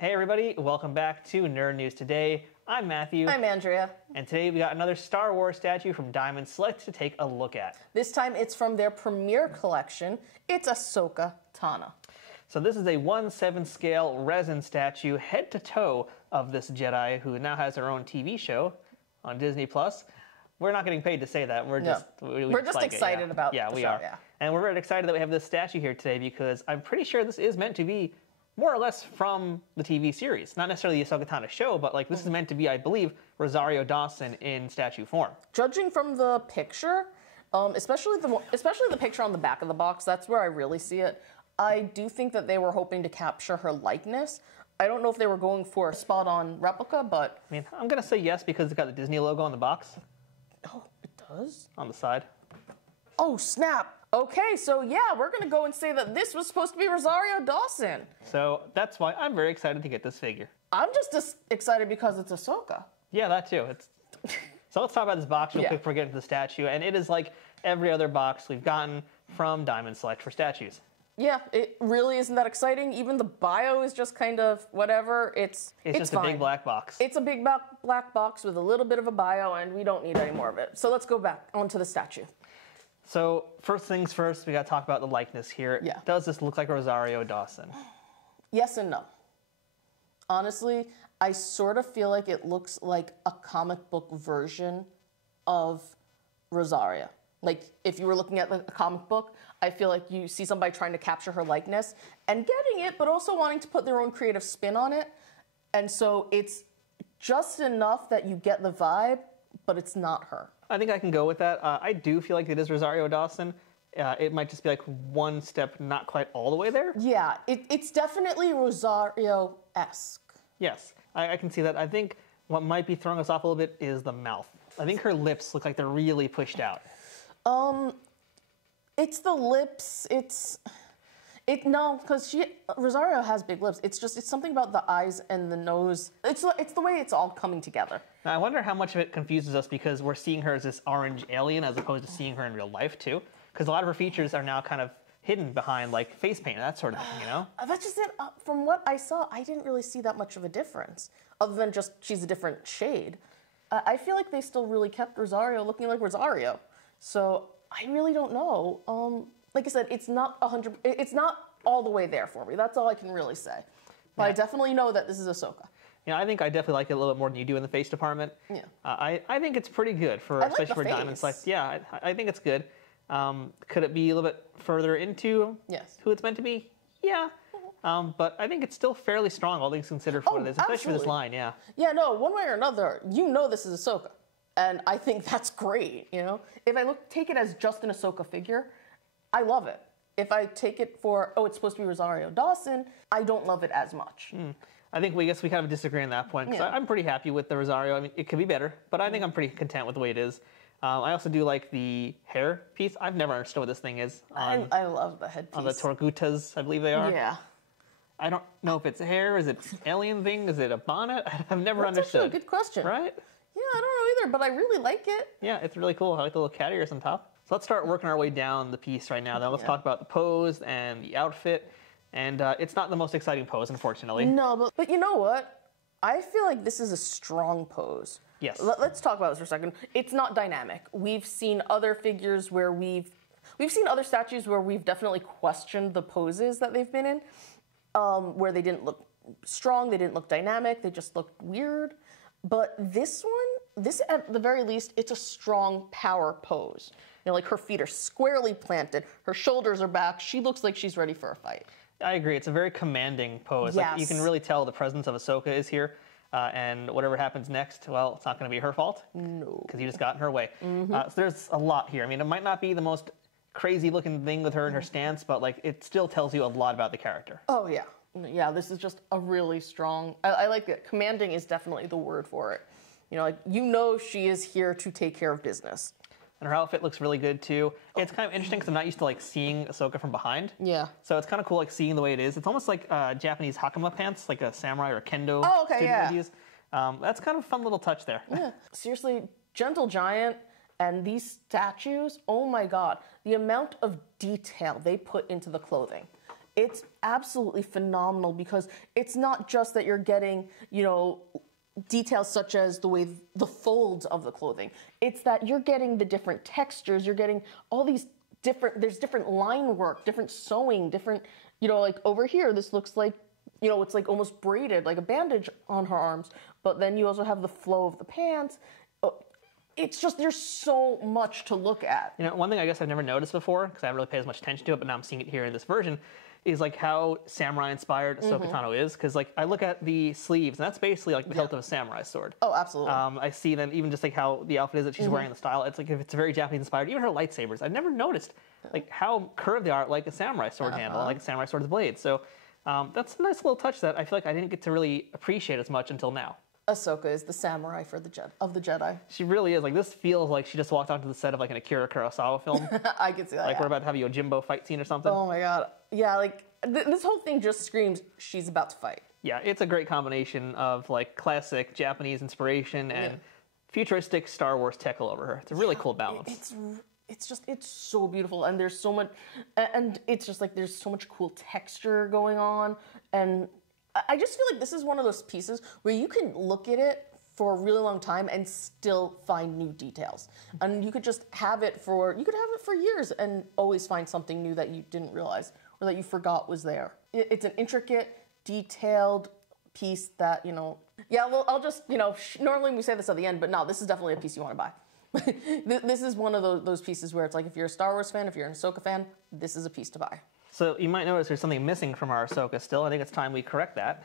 Hey everybody, welcome back to Nerd News Today. I'm Matthew. I'm Andrea. And today we got another Star Wars statue from Diamond Select to take a look at. This time it's from their premiere collection. It's Ahsoka Tano. So this is a 1/7 scale resin statue, head to toe, of this Jedi who now has her own TV show on Disney+. We're not getting paid to say that. We're just we're just excited about the show, are. And we're very excited that we have this statue here today because I'm pretty sure this is meant to be more or less from the TV series. Not necessarily the Ahsoka Tano show, but like this is meant to be, I believe, Rosario Dawson in statue form. Judging from the picture, especially the picture on the back of the box, that's where I really see it. I do think that they were hoping to capture her likeness. I don't know if they were going for a spot-on replica, but... I mean, I'm going to say yes because it's got the Disney logo on the box. Oh, it does? On the side. Oh, snap. Okay, so yeah, we're going to go and say that this was supposed to be Rosario Dawson. So that's why I'm very excited to get this figure. I'm just as excited because it's Ahsoka. Yeah, that too. So let's talk about this box real quick before we get into the statue. And it is like every other box we've gotten from Diamond Select for statues. Yeah, it really isn't that exciting. Even the bio is just kind of whatever. It's just fine. A big black box. It's a big black box with a little bit of a bio, and we don't need any more of it. So let's go back onto the statue. So first things first, we got to talk about the likeness here. Yeah. Does this look like Rosario Dawson? Yes and no. Honestly, I sort of feel like it looks like a comic book version of Rosario. Like, if you were looking at a comic book, I feel like you see somebody trying to capture her likeness and getting it, but also wanting to put their own creative spin on it. And so it's just enough that you get the vibe, but it's not her. I think I can go with that. I do feel like it is Rosario Dawson. It might just be like one step not quite all the way there. Yeah, it's definitely Rosario-esque. Yes, I can see that. I think what might be throwing us off a little bit is the mouth. I think her lips look like they're really pushed out. It's the lips. No, because Rosario has big lips. It's something about the eyes and the nose. It's the way it's all coming together. Now, I wonder how much of it confuses us because we're seeing her as this orange alien as opposed to seeing her in real life too. Because a lot of her features are now kind of hidden behind like face paint and that sort of thing, you know? That's just it. From what I saw, I didn't really see that much of a difference, other than just she's a different shade. I feel like they still really kept Rosario looking like Rosario. So I really don't know. Like I said, it's not all the way there for me. That's all I can really say. But I definitely know that this is Ahsoka. Yeah, I think I definitely like it a little bit more than you do in the face department. Yeah. I think it's pretty good especially for Diamond Select. Yeah, I think it's good. Could it be a little bit further into who it's meant to be? Yeah. But I think it's still fairly strong, all things considered for what it is, especially for this line, yeah. Yeah, no, one way or another, you know this is Ahsoka. And I think that's great, you know? If I take it as just an Ahsoka figure, I love it. If I take it for, it's supposed to be Rosario Dawson, I don't love it as much. I think we kind of disagree on that point, because I'm pretty happy with the Rosario. I mean, it could be better, but I think I'm pretty content with the way it is. I also do like the hair piece. I've never understood what this thing is. I love the headpiece. On the Torgutas, I believe they are. Yeah. I don't know if it's hair, is it alien thing, is it a bonnet? I've never understood. That's actually a good question. Right? Yeah, I don't know either, but I really like it. Yeah, it's really cool. I like the little cat ears on top. So let's start working our way down the piece right now. Then let's talk about the pose and the outfit. And it's not the most exciting pose, unfortunately. No, but you know what? I feel like this is a strong pose. Yes. Let's talk about this for a second. It's not dynamic. We've seen other figures where we've seen other statues where we've definitely questioned the poses that they've been in, where they didn't look strong, they didn't look dynamic, they just looked weird. But this at the very least, it's a strong power pose. You know, like her feet are squarely planted, her shoulders are back, she looks like she's ready for a fight. I agree. It's a very commanding pose. Yes. Like, you can really tell the presence of Ahsoka is here. And whatever happens next, well, it's not going to be her fault. No. Because you just got in her way. So there's a lot here. I mean, it might not be the most crazy looking thing with her and her stance, but like it still tells you a lot about the character. Oh, yeah. Yeah, this is just a really strong... I like it. Commanding is definitely the word for it. You know she is here to take care of business. And her outfit looks really good, too. It's kind of interesting because I'm not used to, like, seeing Ahsoka from behind. Yeah. So it's kind of cool, like, seeing the way it is. It's almost like Japanese hakama pants, like a samurai or a kendo student would use. That's kind of a fun little touch there. Yeah. Seriously, Gentle Giant and these statues, oh my god. The amount of detail they put into the clothing It's absolutely phenomenal because it's not just that you're getting, you know, details such as the way the folds of the clothing. It's that you're getting the different textures, you're getting all these different, there's different line work, different sewing, different, you know, like over here, this looks like, you know, it's like almost braided, like a bandage on her arms. But then you also have the flow of the pants. It's just, there's so much to look at. You know, one thing I guess I've never noticed before, because I haven't really paid as much attention to it, but now I'm seeing it here in this version, is like how samurai-inspired Ahsoka Tano is. Because like I look at the sleeves, and that's basically like the hilt of a samurai sword. Oh, absolutely. I see them, even just like how the outfit is that she's wearing, the style. It's like if it's very Japanese-inspired. Even her lightsabers, I've never noticed like how curved they are, like a samurai sword handle, like a samurai sword's blade. So that's a nice little touch that I feel like I didn't get to really appreciate as much until now. Ahsoka is the samurai for the of the Jedi. She really is. Like, this feels like she just walked onto the set of like an Akira Kurosawa film. I can see that. Like we're about to have a Yojimbo fight scene or something. Oh my god. Yeah, like this whole thing just screams she's about to fight. Yeah, it's a great combination of like classic Japanese inspiration and futuristic Star Wars tech all over her. It's a really cool balance. It's so beautiful, and there's so much, and it's just like there's so much cool texture going on, and I just feel like this is one of those pieces where you can look at it for a really long time and still find new details. And you could just have it for, years and always find something new that you didn't realize or that you forgot was there. It's an intricate, detailed piece that, you know, yeah, well, I'll just, you know, normally we say this at the end, but no, this is definitely a piece you want to buy. This is one of those pieces where it's like, if you're a Star Wars fan, if you're an Ahsoka fan, this is a piece to buy. So you might notice there's something missing from our Ahsoka still. I think it's time we correct that.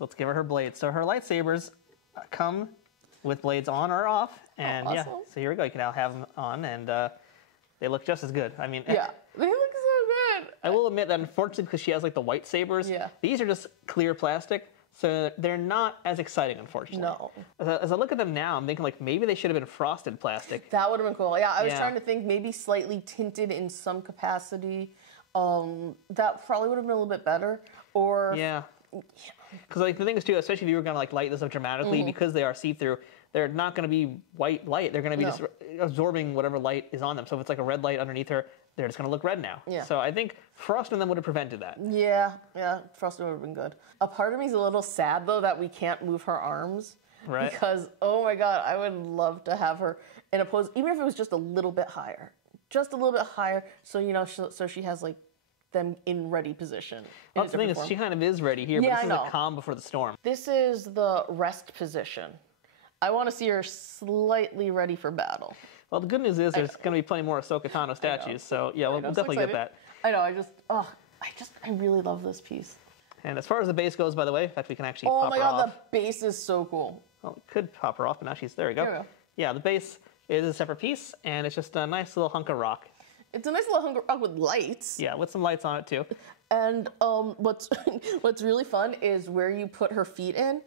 Let's give her her blades. So her lightsabers come with blades on or off. And awesome. Yeah, so here we go. You can now have them on, and they look just as good. I mean, yeah, they look so good. I will admit that unfortunately, because she has like the white sabers, these are just clear plastic. So they're not as exciting, unfortunately. No. As I look at them now, I'm thinking like maybe they should have been frosted plastic. That would have been cool. Yeah, I was trying to think maybe slightly tinted in some capacity. That probably would have been a little bit better. Or because like the thing is too, especially if you were gonna like light this up dramatically, because they are see-through, they're not gonna be white light. They're gonna be just absorbing whatever light is on them. So if it's like a red light underneath her, they're just gonna look red now. Yeah. So I think frosting them would have prevented that. Yeah, frosting would have been good. A part of me is a little sad though that we can't move her arms. Right. Because oh my god, I would love to have her in a pose, even if it was just a little bit higher. Just a little bit higher, so you know, so she has like them in ready position. Well, the thing is, she kind of is ready here, but this is a calm before the storm. This is the rest position. I want to see her slightly ready for battle. Well, the good news is there's going to be plenty more Ahsoka Tano statues, so yeah, we'll definitely get that. I know. I really love this piece. And as far as the base goes, by the way, in fact, we can actually pop her off. Oh my god, the base is so cool. Well, we could pop her off, but now she's there. We go. Yeah, the base is a separate piece, and it's just a nice little hunk of rock. It's a nice little hunk of rock with lights. Yeah, with some lights on it too. And what's really fun is where you put her feet in,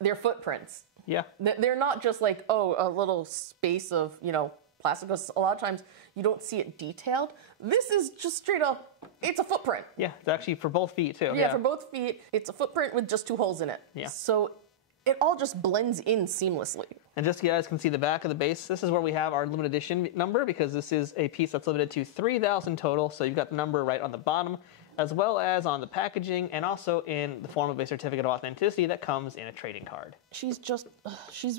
they're footprints. Yeah. They're not just like, oh, a little space of, you know, plastic. Because a lot of times you don't see it detailed. This is just straight up, it's a footprint. Yeah, it's actually for both feet too. Yeah, for both feet. It's a footprint with just 2 holes in it. Yeah. So it all just blends in seamlessly. And just so you guys can see the back of the base, this is where we have our limited edition number, because this is a piece that's limited to 3,000 total. So you've got the number right on the bottom, as well as on the packaging, and also in the form of a certificate of authenticity that comes in a trading card. She's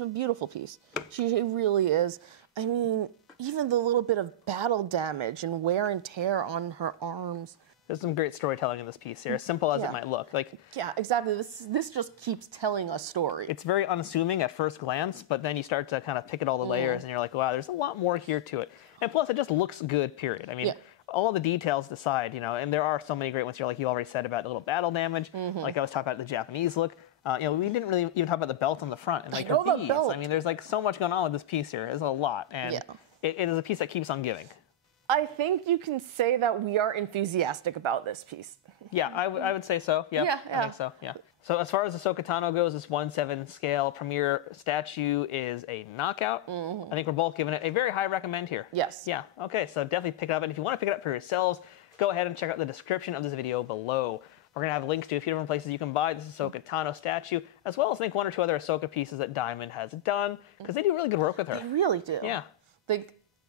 a beautiful piece. She really is. I mean, even the little bit of battle damage and wear and tear on her arms. There's some great storytelling in this piece here, as simple as it might look. Yeah, exactly. This just keeps telling a story. It's very unassuming at first glance, but then you start to kind of pick at all the layers, and you're like, wow, there's a lot more here to it. And plus, it just looks good, period. I mean, all the details aside, you know, and there are so many great ones here, like you already said about the little battle damage, like I was talking about the Japanese look. You know, we didn't really even talk about the belt on the front and like her beads. I mean, there's like so much going on with this piece here. There's a lot, and it is a piece that keeps on giving. I think you can say that we are enthusiastic about this piece. Yeah, I would say so. Yeah, I think so. Yeah. So as far as Ahsoka Tano goes, this 1/7 scale premiere statue is a knockout. I think we're both giving it a very high recommend here. Yes. Yeah. Okay. So definitely pick it up, and if you want to pick it up for yourselves, go ahead and check out the description of this video below. We're gonna have links to a few different places you can buy this Ahsoka Tano statue, as well as I think 1 or 2 other Ahsoka pieces that Diamond has done, because they do really good work with her. They really do. Yeah.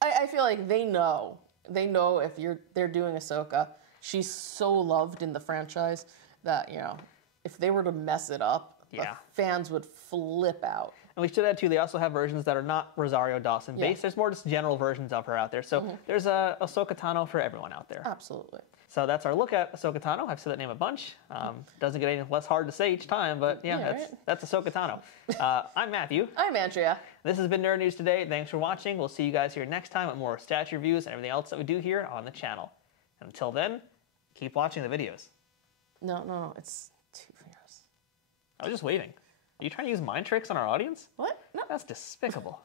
I feel like they know if they're doing Ahsoka, she's so loved in the franchise that, you know, if they were to mess it up, the fans would flip out. And we should add, too, they also have versions that are not Rosario Dawson based. There's more just general versions of her out there. So there's a Ahsoka Tano for everyone out there. Absolutely. So that's our look at Ahsoka Tano. I've said that name a bunch. Doesn't get any less hard to say each time, but that's Ahsoka Tano. I'm Matthew. I'm Andrea. This has been Nerd News Today. Thanks for watching. We'll see you guys here next time with more statue reviews and everything else that we do here on the channel. And until then, keep watching the videos. No, it's 2 fingers. I was just waiting. Are you trying to use mind tricks on our audience? What? No. That's despicable.